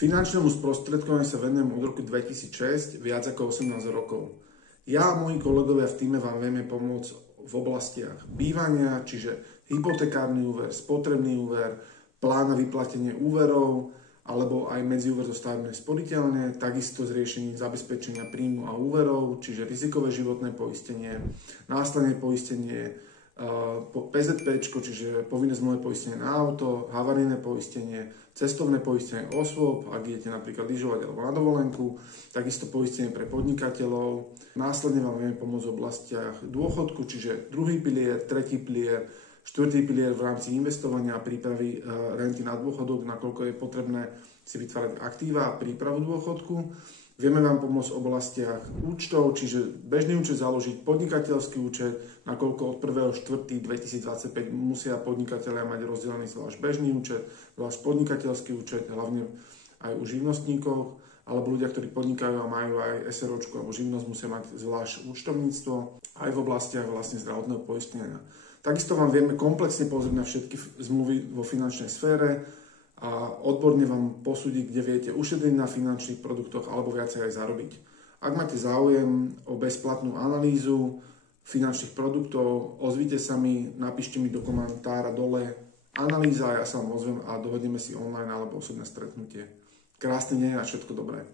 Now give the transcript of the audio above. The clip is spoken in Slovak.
Finančnému sprostredkovaniu sa venujem od roku 2006, viac ako 18 rokov. Ja a moji kolegovia v týme vám vieme pomôcť v oblastiach bývania, čiže hypotekárny úver, spotrebný úver, plán na vyplatenie úverov, alebo aj medziúver zo stavebnej sporiteľne, takisto s riešením zabezpečenia príjmu a úverov, čiže rizikové životné poistenie, následné poistenie, PZP, čiže povinné zmluvné poistenie na auto, havarijné poistenie, cestovné poistenie osôb, ak idete napríklad lyžovať alebo na dovolenku, takisto poistenie pre podnikateľov. Následne vám vieme pomôcť v oblastiach dôchodku, čiže druhý pilier, tretí pilier, štvrtý pilier v rámci investovania a prípravy renty na dôchodok, nakoľko je potrebné si vytvárať aktíva a prípravu dôchodku. Vieme vám pomôcť v oblastiach účtov, čiže bežný účet založiť, podnikateľský účet, nakoľko od 1.4.2025 musia podnikatelia mať rozdelený zvlášť bežný účet, zvlášť podnikateľský účet, hlavne aj u živnostníkov, alebo ľudia, ktorí podnikajú a majú aj SROčku alebo živnosť, musia mať zvlášť účtovníctvo, aj v oblastiach vlastne zdravotného poistenia. Takisto vám vieme komplexne pozrieť na všetky zmluvy vo finančnej sfére, a odborne vám posúdiť, kde viete ušetriť na finančných produktoch alebo viacej aj zarobiť. Ak máte záujem o bezplatnú analýzu finančných produktov, ozvite sa mi, napíšte mi do komentára dole analýza, ja sa vám ozvem a dohodneme si online alebo osobné stretnutie. Krásny deň a všetko dobré.